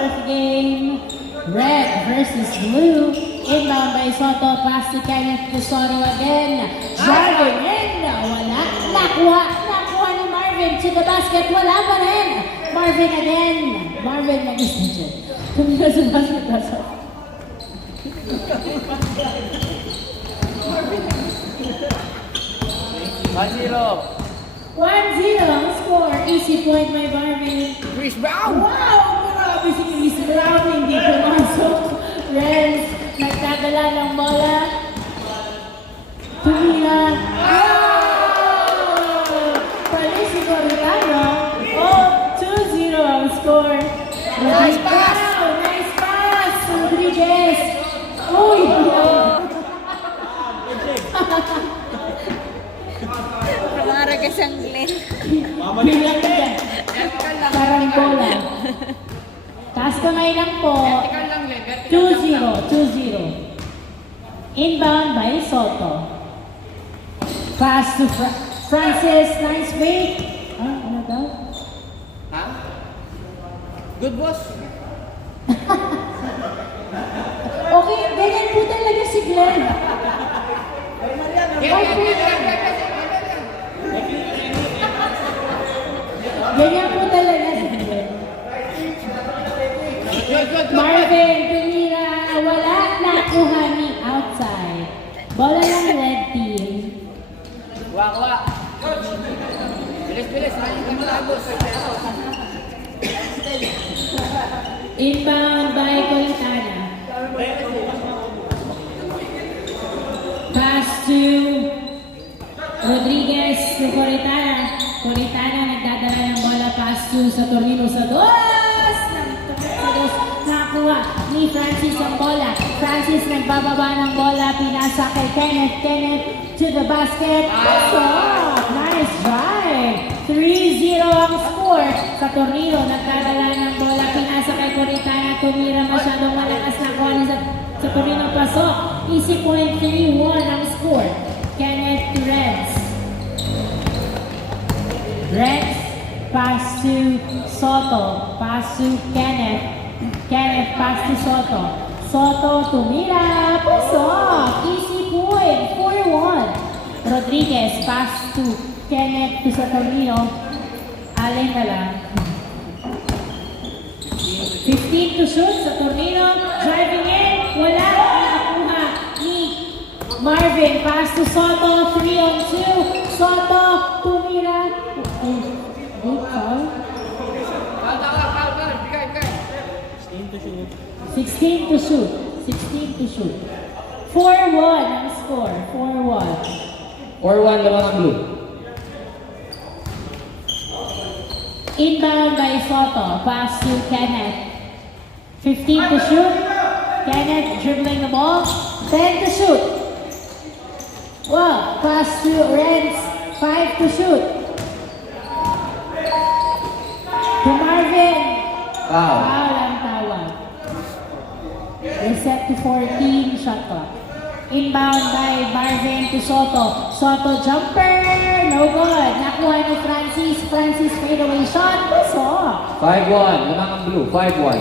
fourth game. Red versus blue. Inbound by Soto. Pass to Kenneth to Soto again. Driving in. Wala. Nakuha ni Marvin to the basket. Wala pa rin. Marvin again. Marvin nag-isa dyan. Tumira sa basket. 1-0 ang score. Easy point by Marvin. Chris Brown! Wow! Grabe si Chris Brown. Hindi pumasok. Renz, nagdadala ng bola. Tumira. Pali si Corritano. Oh, 2-0 ang score. Nice pass! Wow, nice pass! Rodriguez. Uy! Para kasi ang Glenn. Bilang ka dyan. Parang bola. Taas kamay lang po. 2-0. Inbound by Soto. Pass to Francis. Nice fake. Ano daw? Ha? Good boss. Okay, ganyan po talaga si Glenn. Ganyan po talaga si Glenn. Marvin, tumira. Wala. Nakuha ni outside. Bola ng red team. Kuha. Bilis. Maling kami labos. Inbound by Colitana. Pass to Rodriguez to Colitana. Colitana nagdadala ng bola. Pass to Saturnino sa dos. Nakuha ni Francis ang bola. Francis nagbababa ng bola. Pinasa kay Kenneth. Kenneth to the basket. Stop! Nice drive. 3-0 ang score. Saturnino nagdadala ng bola. Pinasa kay Colitana. Tumira masyadong malakas na kuha ni Saturnino pasok. Easy point 3-1 ang score. Kenneth to Renz. Renz, pass to Soto. Pass to Kenneth. Kenneth, pass to Soto. Soto, tumira. Pasok. Easy point. 4-1. Rodriguez, pass to Kenneth to Saturnino. Allen na lang. 15 to shoot. Saturnino, driving in. Wala. Nakuha ni Marvin. Pass to Soto. 3-on-2. Soto, tumira. Good foul. 16 to shoot. 4-1 ang score. 4-1. 4-1 naman ang blue. Inbound by Soto. Pass to Kenneth. 15 to shoot. Kenneth dribbling the ball. 10 to shoot. Wow. Pass to Renz. 5 to shoot. To Marvin. Wow. Foul ang tawag. Reset to 14. Shot clock. Inbound by Marvin to Soto. Soto jumper. No good. Nakuha ni Francis. Francis fadeaway shot. Pasok. 5-1 naman ang blue. 5-1.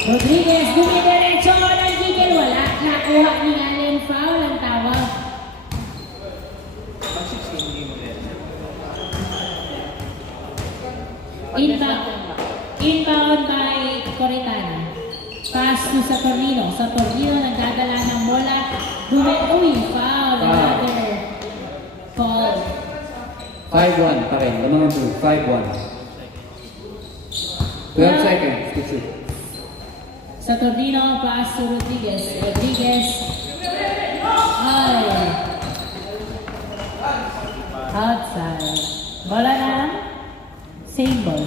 Rodriguez, dumidiretso ng gigil. Wala. Nakuha ni Allen. Foul ang tawag. Inbound by Corritana. Pass to Saturnino. Saturnino nagdadala ng bola. Uy, foul. Another call. 5-1 pa rin. Naman ang blue. 5-1. 12 seconds to shoot. Saturnino, pass to Rodriguez. Rodriguez. Ay. Outside. Bola na. Same ball.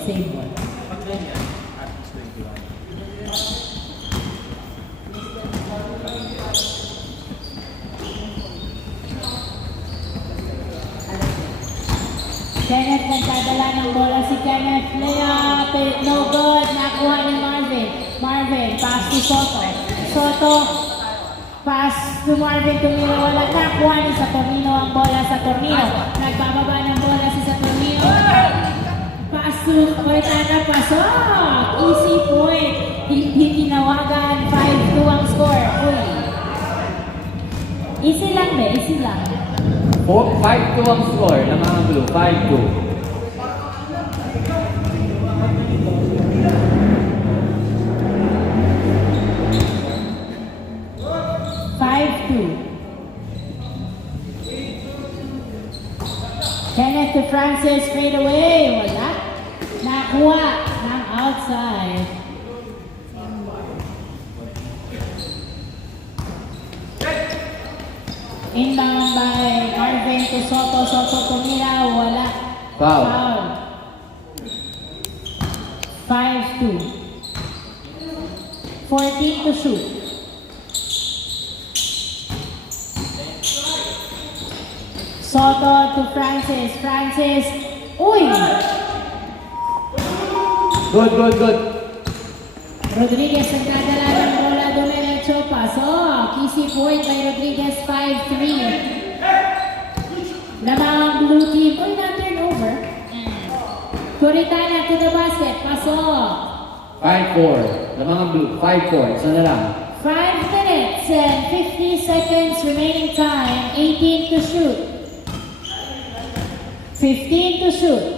Kenneth nagdadala ng bola si Kenneth. Layup. No good. Nakuha ni Marvin. Marvin, pass to Soto. Soto, pass to Marvin. Tumira, wala. Nakuha ni Saturnino ang bola. Saturnino. Nagbababa ng bola si Saturnino. Pasok, Coritana, pasok! Easy point. Hindi tinawagan, 5-2 ang score. Uy. Easy lang be, easy lang. 5-2 ang score ng mga blue. 5-2. Kenneth to Francis, fade away. Wala. Nakuha ng outside. Inbound by Marvin to Soto. Soto tumira. Wala. Foul. 5-2. 14 to shoot. Soto to Francis. Francis. Uy! Good. Rodriguez ang dadala ng bola. Dumiretso. Pasok. Easy point by Rodriguez. 5-3. Lamang ang blue team. Uy, na turnover. Coritana to the basket. Pasok. 5-4. Ng mga blue. 5-4. Isa na lang. 5 minutes and 50 seconds remaining time. 18 to shoot. 15 to shoot.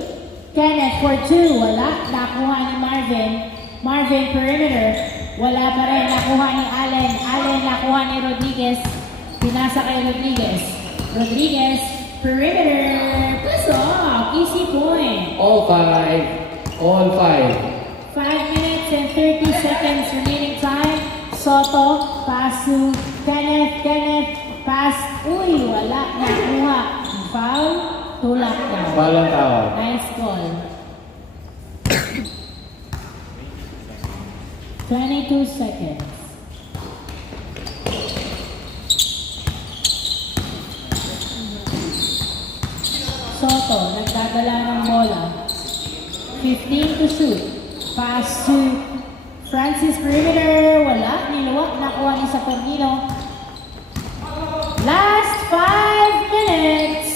Kenneth for 2. Wala. Nakuha ni Marvin. Marvin perimeter. Wala pa rin. Nakuha ni Allen. Allen nakuha ni Rodriguez. Pinasa kay Rodriguez. Rodriguez perimeter. Pasok. Easy point. All 5. 5 minutes and 30 seconds remaining time. Soto. Pass to Kenneth. Kenneth. Pass. Uy. Wala. Nakuha. Foul. Tulak daw. Walang tawag. Nice call. 22 seconds. Soto, nagdadala ng bola. 15 to shoot. Pass to Francis perimeter. Wala. Niluwak. Nakuha ni Saturnino. Last 5 minutes.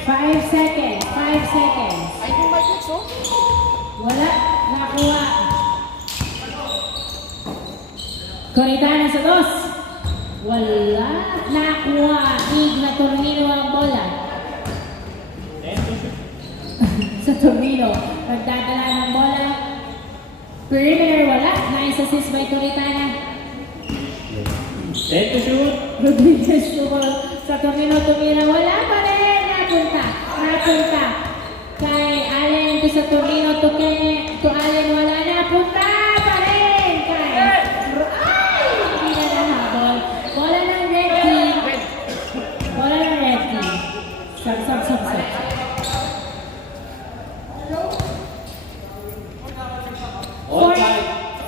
Five seconds. Wala. Nakuha. Coritana sa 2. Wala. Nakuha. Ig na Tornino ang bola. Sa Tornino. Pagdadala ng bola. Perimeter wala. Nice assist by Coritana. 10 to shoot. Rodriguez to sa Tornino tumira. Wala pa rin. Napunta. Kay Allen to sa Tornino to Allen. Wala na. Punta pa rin. Kay hindi na nahabol. Bola ng red team. Sab.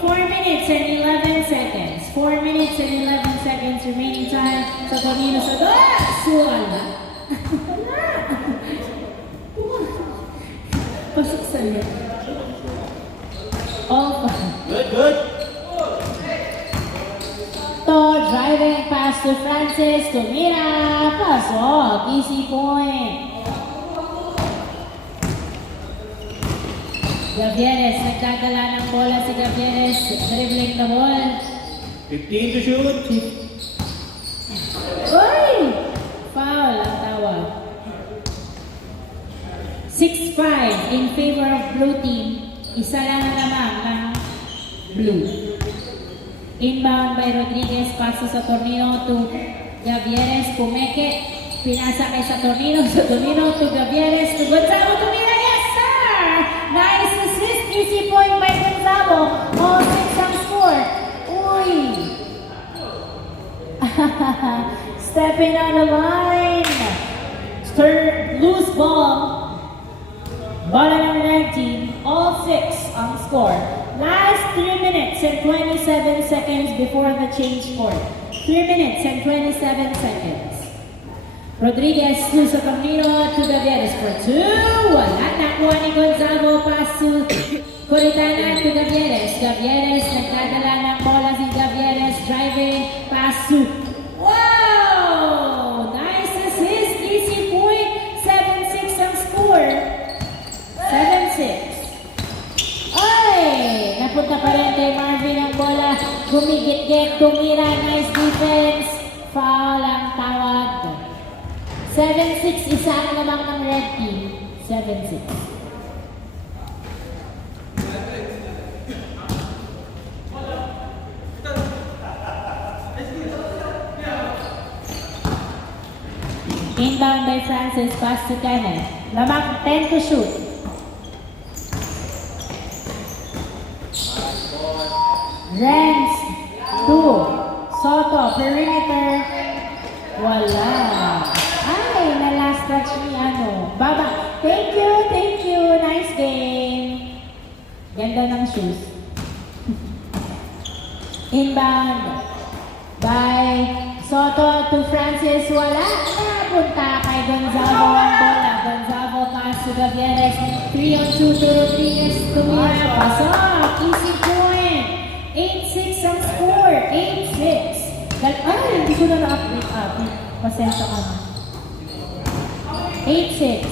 4 minutes and 11 seconds. 4 minutes and 11 seconds remaining time sa Tornino sa 2. Wala. Pasok sa net. Good. To driving pass to Francis. Tumira. Pasok. Easy point. Gavieres. Nagdadala ng bola si Gavieres. Dribbling the ball. 15 to shoot. Uy! Foul ang tawag. 6-5 in favor of blue team. Isa lang lamang ng blue. Inbound by Rodriguez. Pasa sa Tornino to Gavieres. Pumeke. Pinasa kay Saturnino. Saturnino to Gavieres. To Gonzalo Tumira. Yes, sir! Nice assist. Easy point by Gonzalo. All 6 ang score. Uy! Stepping on the line. Loose ball. Bola ng red team. All 6 ang score. Last 3 minutes and 27 seconds before the change court. 3 minutes and 27 seconds. Rodriguez to Saturnino to Gavieres for 2. Wala. Nakuha ni Gonzago. Pass to Coritana to Gavieres. Gavieres nagdadala ng bola si Gavieres. Driving. Pass to. Wow! Nice assist. Easy point. 7-6 ang score. 7-6. Ay! Napunta pa rin kay Marvin ang bola. Gumigit-git. Tumira. Nice defense. Foul ang tawag. 7-6, isa ang lamang ng red team. 7-6. Inbound by Francis, pass to Kenneth. Lamang 10 to shoot. Renz, 2. Soto, perimeter. Wala. Ay, na last touch ni Baba. Thank you. Nice game. Ganda ng shoes. Inbound by Soto to Francis. Wala. Napunta kay Gonzago ang bola. Gonzago pass to Gavieres. 3-on-2 to Rodriguez. Tumira. Pasok. Easy point. 8-6 ang score. 8-6. Ay, hindi ko na na-update. Pasensya ka na. 8-6.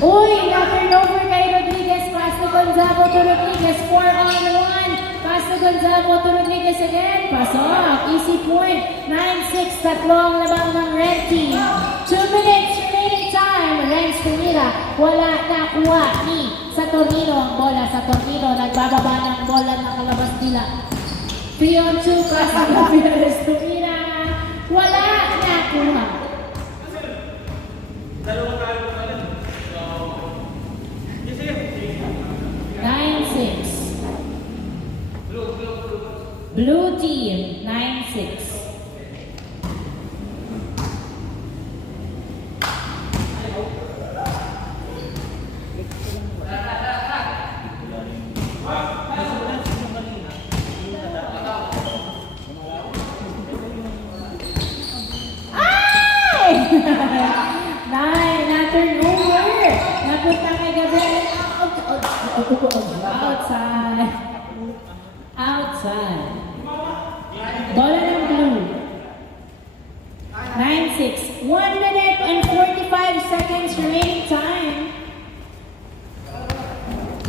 Uy, na-turnover kay Rodriguez. Pass to Gonzago to Rodriguez. 4-on-1. Pass to Gonzago to Rodriguez again. Pasok. Easy point. 9-6. Tatlong labang ng red team. 2 minutes remaining time. Renz tumira. Wala nakuha ni Saturnino ang bola. Saturnino nagbababa ng bola na kalabas nila. 3-on-2. Pass to Gavieres tumira. Wala nakuha. 9-6. Blue team, 9-6. Ay! Na-turnover. Napunta kay Gabriel. Outside. Bola ng blue. 9-6. 1 minute and 45 seconds remaining time.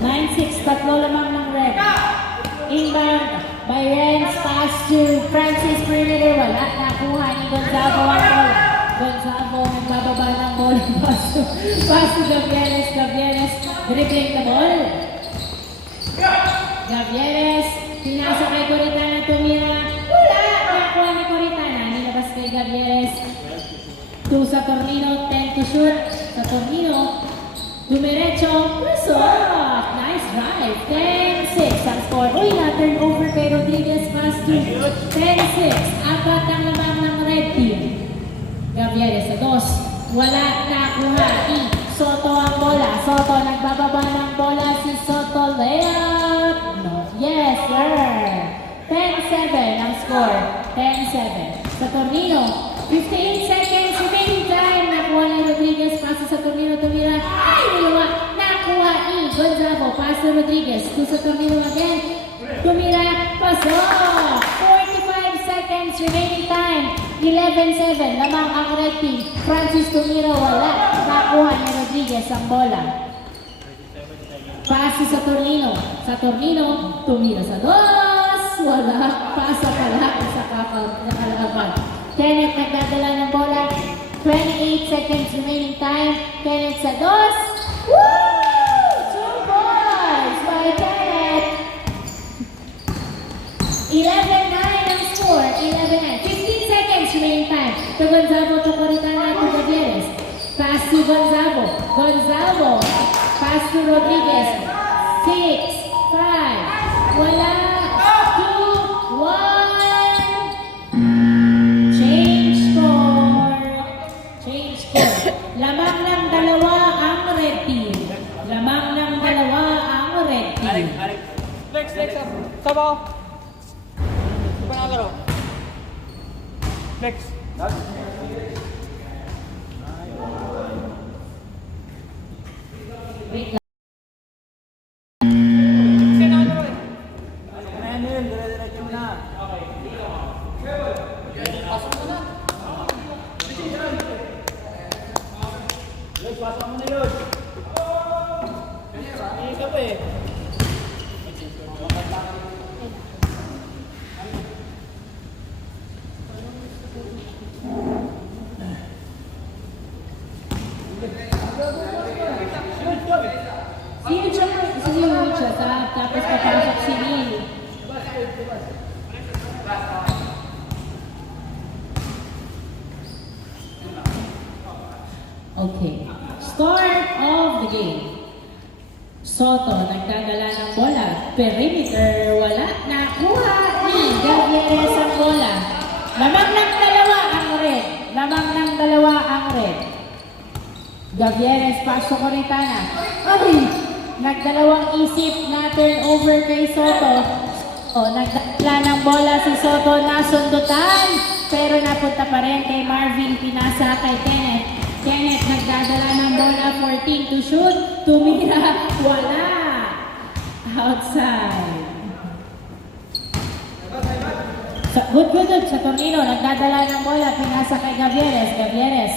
9-6. Tatlo lamang ng red. Inbound by Renz. Pass to Francis perimeter. Wala. Nakuha ni Gonzago ang bola. Gonzago nagbababa ng bola. Pass to Gavieres. Gavieres dribbling the ball. Gavieres. Pinasa kay Coritana, tumira. Wala! Nakuha ni Coritana. Nilabas kay Gavieres. To Saturnino, 10 to shoot. Saturnino, dumiretso. Pasok! Nice drive. 10-6 ang score. Uy, na-turn over kay Rodriguez. Pass to 10-6. Apat ang lamang ng red team. Gavieres sa dos. Wala nakuha ni Soto ang bola. Soto nagbababa ng bola. Si Soto layup. No. Yes, sir. 10-7 ang score. 10-7. Saturnino. 58 seconds remaining time. Nakuha ni Rodriguez. Pass sa Saturnino. Tumira. Ay, nilawa. Nakuha ni Gonzago. Pass to Rodriguez. To Saturnino again. Tumira. Pasok. 45 seconds remaining time. 11-7. Lamang ang red team. Francis tumira. Wala. Nakuha ni Rodriguez ang bola. Pass sa Saturnino. Saturnino. Tumira sa dos. Wala. Pasa pala sa kalaban. Kenneth nagdadala ng bola. 28 seconds remaining time. Kenneth sa dos. Woo! 2 balls by Kenneth. 11-9 ang score. 11-9. 15 seconds remaining time. To Gonzago, to Coritana, to Gavieres. Pass to Gonzago. Gonzago. Pass to Rodriguez. 6, 5. Wala. 2, 1. Change score. Change score. Lamang ng dalawa ang red team. Lamang ng dalawa ang red team. Next, sabaw. Panagaro. Next. Wait lang. Manuel, dire-diretso na. Pasok mo na. Lord, pasok mo na, Lord. Hindi ka pa eh. Si Yucha tapos papasok si Neil. Okay. Start of the game. Soto, nagdadala ng bola. Perimeter, wala. Nakuha ni Gavieres ang bola. Lamang ng dalawa ang red. Lamang ng dalawa ang red. Gavieres, pasok ko rin tana. Ay! Nagdalawang isip na turnover kay Soto. Nagdala ng bola si Soto, nasundutan. Pero napunta pa rin kay Marvin, pinasa kay Kenneth. Kenneth nagdadala ng bola, 14 to shoot. Tumira, wala. Outside. Good. Sa Tornino, nagdadala ng bola, pinasa kay Gavieres. Gavieres,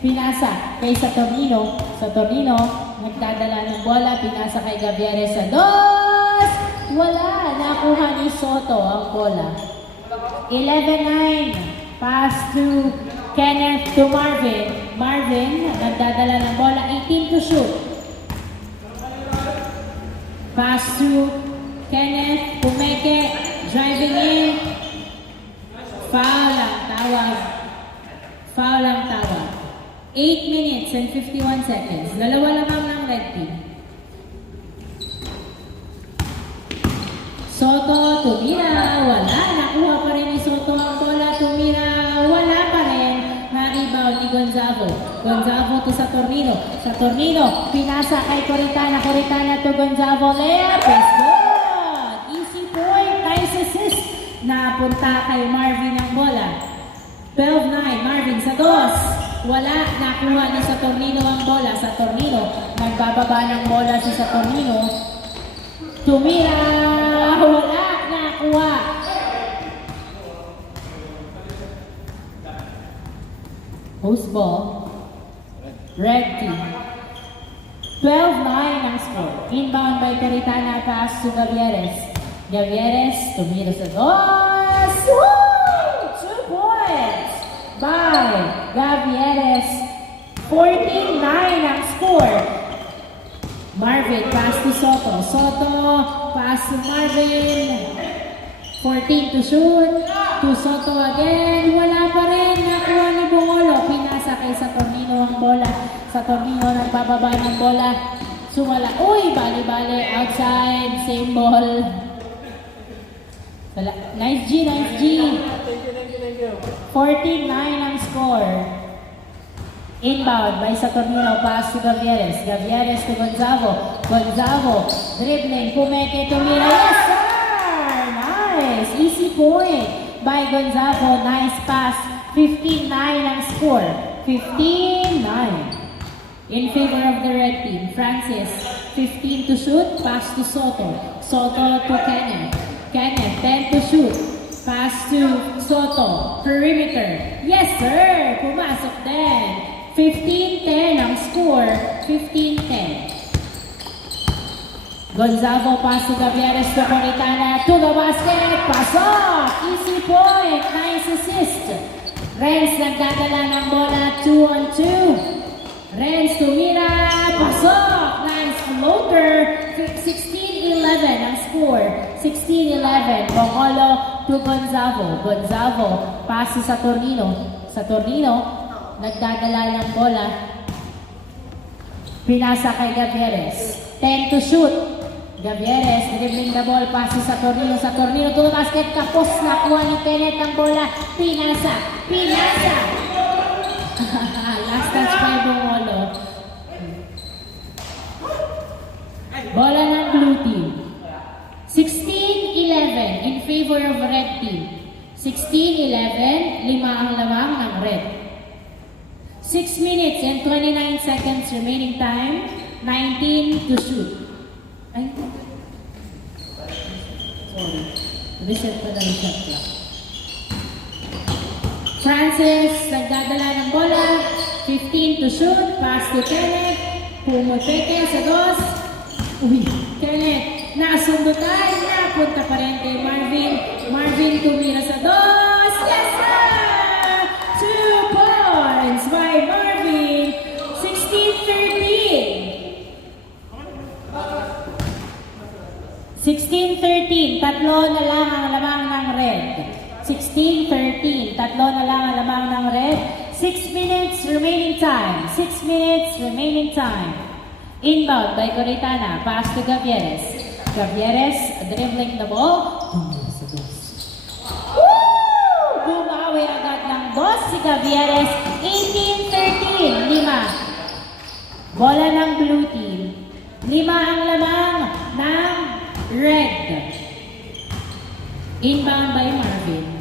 pinasa kay Saturnino. Saturnino, nagdadala ng bola, pinasa kay Gavieres sa dos. Wala, nakuha ni Soto ang bola. 11-9. Pass to Kenneth to Marvin. Marvin, nagdadala ng bola, 18 to shoot. Pass to Kenneth, Pumeke, driving in. Foul ang tawag. Foul ang tawag. 8 minutes and 51 seconds. Dalawa lamang ng red team. Soto, tumira, wala. Nakuha pa rin ni Soto ang bola, tumira, wala pa rin. Na-rebound ni Gonzalo. Gonzalo to Saturnino. Saturnino, pinasa kay Coritana. Coritana to Gonzalo. Layup is good. Easy point, nice assist. Napunta kay Marvin ang bola. 12-9, Marvin sa dos. Wala, nakuha ni Saturnino ang bola. Saturnino, nagbababa ng bola si Saturnino. Tumira, wala, nakuha. Host ball, red team. 12-9 ang score. Inbound by Coritana, pass to Gavieres. Gavieres, tumira sa dos. Woo! 2 points by Gavieres. 14-9 ang score. Marvin, pass to Soto. Soto, pass to Marvin. 14 to shoot. To Soto again. Wala pa rin. Nakuha ni Bungolo. Pinasa kay Saturnino ang bola. Saturnino nagbababa ng bola. Sumala. Uy, bali-bali. Outside. Same ball. Nice G, nice G. Thank you. 14-9 ang score. Inbound by Saturnino, pass to Gavieres. Gavieres to Gonzalo. Gonzalo, dribbling, Pumeke, tumira. Yes, sir! Nice! Easy point by Gonzalo. Nice pass. 15-9 ang score. 15-9. In favor of the red team. Francis, 15 to shoot, pass to Soto. Soto to Kenneth. Kenneth, 10 to shoot. Pass to Soto. Perimeter. Yes, sir! Pumasok din. 15-10 ang score. 15-10. Gonzalo pass to Gavieres to Coritana. To the basket. Pasok! Easy point. Nice assist. Renz nagdadala ng bola. 2-on-2. Renz tumira. Pasok! Nice floater. 16-11 ang score. 16-11. Bongolo to Gonzalo. Gonzalo pass to Saturnino. Saturnino nagdadala ng bola. Pinasa kay Gavieres. 10 to shoot. Gavieres, dribbling the ball, pass to Saturnino. Saturnino to the basket. Kapos, nakuha ni Kenneth ang bola. Pinasa. Pinasa. Last touch by Bongolo. Bola ng blue team. 16-11 in favor of red team. 16-11, 5 ang lamang ng red. 6 minutes and 29 seconds remaining time. 19 to shoot. Ay, sorry. Reset pa na yung shot clock. Francis, nagdadala ng bola. 15 to shoot. Pass to Kenneth. Pumuteke sa dos. Uy, Kenneth, nasundutan. Napunta pa rin kay Marvin. Marvin tumira sa dos. Yes, sir! 2 points by Marvin. 16-13. 16-13. Tatlo na lang ang lamang ng red. 16-13. Tatlo na lang ang lamang ng red. 6 minutes remaining time. 6 minutes remaining time. Inbound by Coritana. Pass to Gavieres. Gavieres dribbling the ball. Woo! Bumawi agad ng boss si Gavieres. 18-13. 5. Bola ng blue team. 5 ang lamang ng red. Inbound by Marvin.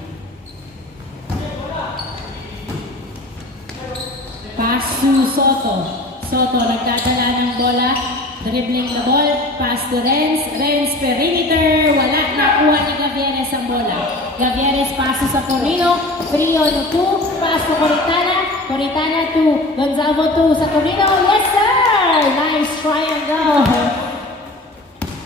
Pass to Soto. Soto nagdadala ng bola. Dribbling the ball. Pass to Renz. Renz perimeter. Wala. Nakuha ni Gavieres ang bola. Gavieres pass sa Corino. 3 on 2. Pass to Coritana. Coritana to Gonzalo to sa Corino. Yes sir! Nice triangle.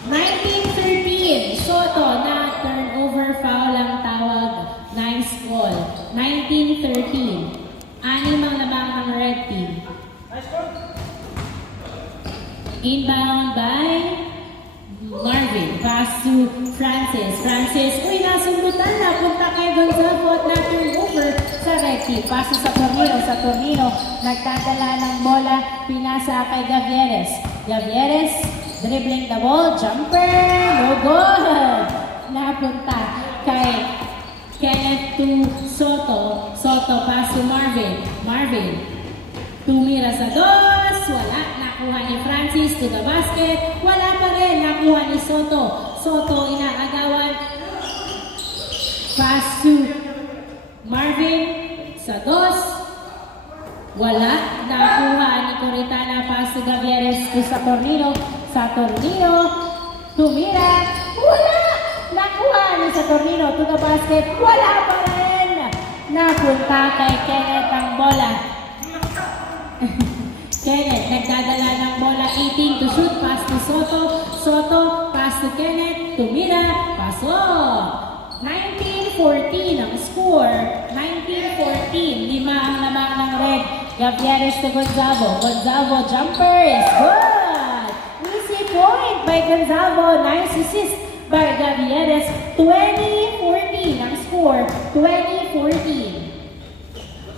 19-13. Soto na turnover foul ang tawag. Nice call. 19-13. 6 ang lamang ng red team. Inbound by Marvin. Pass to Francis. Francis, uy, nasundutan na. Punta kay Gonzalo at na-turnover sa red team. Pass sa Tornino. Sa Tornino, nagdadala ng bola. Pinasa kay Gavieres. Gavieres, dribbling the ball. Jumper. No goal. Napunta kay Kenneth to Soto. Soto pass to Marvin. Marvin. Tumira sa dos. Wala. Nakuha ni Francis to the basket. Wala pa rin. Nakuha ni Soto. Soto inaagawan. Pass to Marvin. Sa dos. Wala. Nakuha ni Coritana. Pass to Gavieres to sa Tornino. Sa Tornino. Tumira. Wala. Nakuha ni sa Tornino to the basket. Wala pa rin. Napunta kay Kenneth ang bola. Kenneth, nagdadala ng bola. 18 to shoot. Pass to Soto. Soto, pass to Kenneth. Tumira. Pasok. 19-14 ang score. 19-14. 5 ang lamang ng red. Gavieres to Gonzalo. Gonzalo jumper is good. Easy point by Gonzalo. Nice assist by Gavieres. 20-14 ang score. 20-14.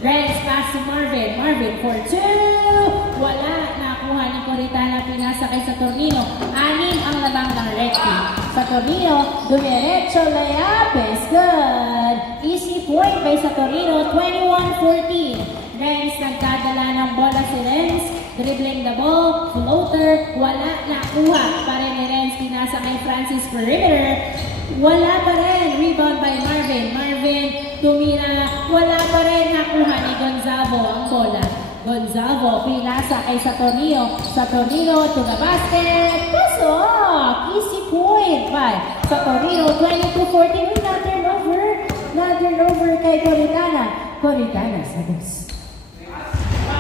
Renz pass to Marvin. Marvin for 2. Wala. Nakuha ni Coritana. Pinasa kay sa Tornino. 6 ang labang ng red team. Sa Tornino, dumiretso layup is good. Easy point by sa Tornino. 21-14. Renz nagdadala ng bola si Renz. Dribbling the ball. Floater. Wala. Nakuha pa rin ni Renz. Pinasa kay Francis perimeter. Wala pa rin. Rebound by Marvin. Marvin tumira. Wala pa rin. Nakuha ni Gonzalo ang bola. Gonzalo pinasa kay Saturnino. Saturnino to the basket. Pasok! Easy point by Saturnino. 22-14. Na turnover. Na turnover kay Coritana. Coritana sa dos.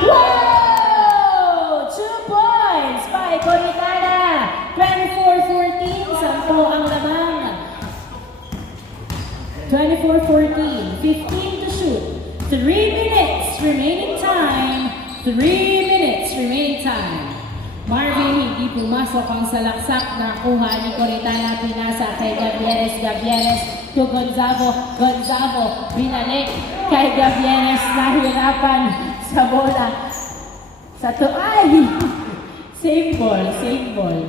Wow! 2 points by Coritana. 24-14. 10 ang lamang. 24-14. 15 to shoot. 3 minutes remaining time. 3 minutes remaining time. Marvin hindi pumasok ang salaksak. Nakuha ni Coritana. Pinasa kay Gavieres. Gavieres to Gonzalo. Gonzalo binalik kay Gavieres. Nahirapan sa bola. Sa to ay! Same ball. Same ball.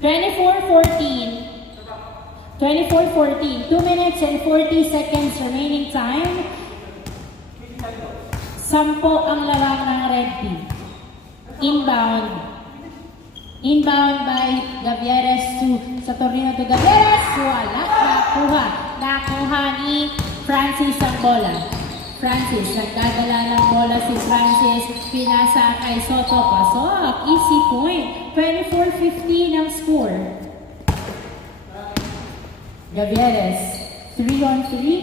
24-14. 24-14. 2 minutes and 40 seconds remaining time. 10 ang larang ng red team. Inbound. Inbound by Gavieres to Saturnino to Gavieres. Wala. Nakuha. Nakuha ni Francis ang bola. Francis, nagdadala ng bola si Francis. Pinasa kay Soto. Pasok. Easy point. 24-15 ang score. Gavieres, 3-on-3.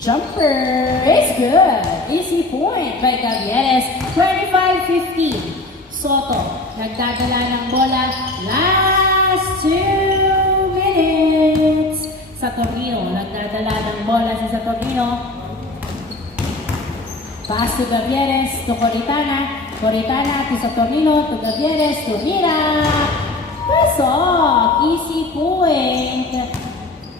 Jumper is good. Easy point by Gavieres. 25-15. Soto, nagdadala ng bola. Last 2 minutes. Saturnino, nagdadala ng bola si Saturnino. Pass to Gavieres, to Coritana. Coritana to Saturnino, to Gavieres, to Mira. Pasok. Easy point.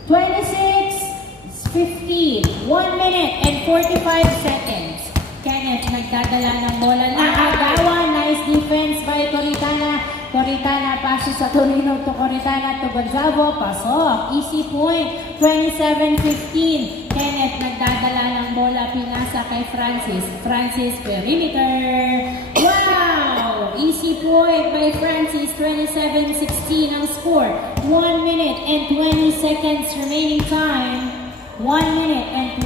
26-15. 1 minute and 45 seconds. Kenneth nagdadala ng bola. Naagawan. Nice defense by Coritana. Coritana passes sa Torino to Coritana to Gonzalo. Pasok. Easy point. 27-15. Kenneth nagdadala ng bola. Pinasa kay Francis. Francis perimeter. Wow! Easy point by Francis. 27-16 ang score. 1 minute and 20 seconds remaining time. 1 minute and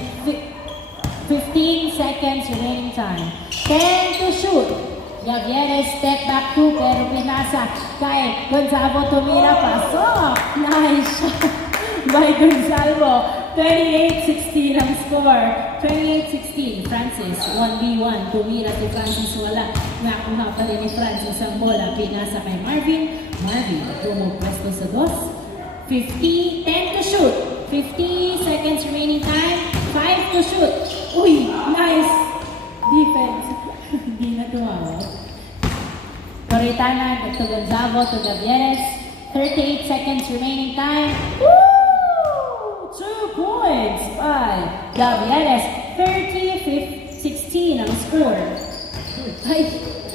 15 seconds remaining time. 10 to shoot. Gavieres step back 2 pero pinasa kay Gonzalo tumira. Pasok! Nice shot by Gonzalo. 28-16 ang score. 28-16. Francis 1v1. Tumira si Francis. Wala. Nakuha pa rin ni Francis ang bola. Pinasa kay Marvin. Marvin pumupwesto sa dos. 50. 10 to shoot. 50 seconds remaining time. 5 to shoot. Uy! Nice defense. Hindi na tumawa. Coritana to Gonzalo to Gavieres. 38 seconds remaining time. Woo! 2 points by Gavieres. 30-16 ang score. Ay,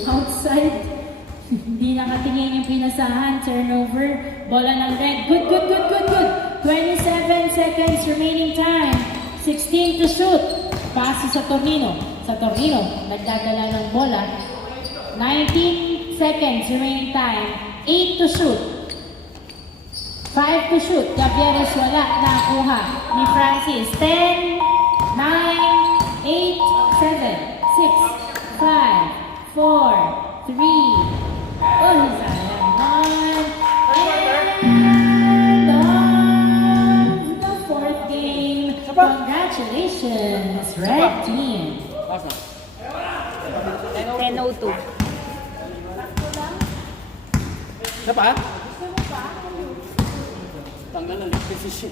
outside. Hindi nakatingin yung pinasahan. Turnover. Bola ng red. Good. 27 seconds remaining time. 16 to shoot. Pass sa Tornino. Sa Tornino, nagdadala ng bola. 19 seconds remaining time. 8 to shoot. 5 to shoot. Gavieres wala. Nakuha ni Francis. 10, 9, 8, 7, 6, 5, 4, 3. Oh, sayang. 1. And of the fourth game. Congratulations, Red Team. Pasa. 10:02. Isa pa? Tanggal na decision.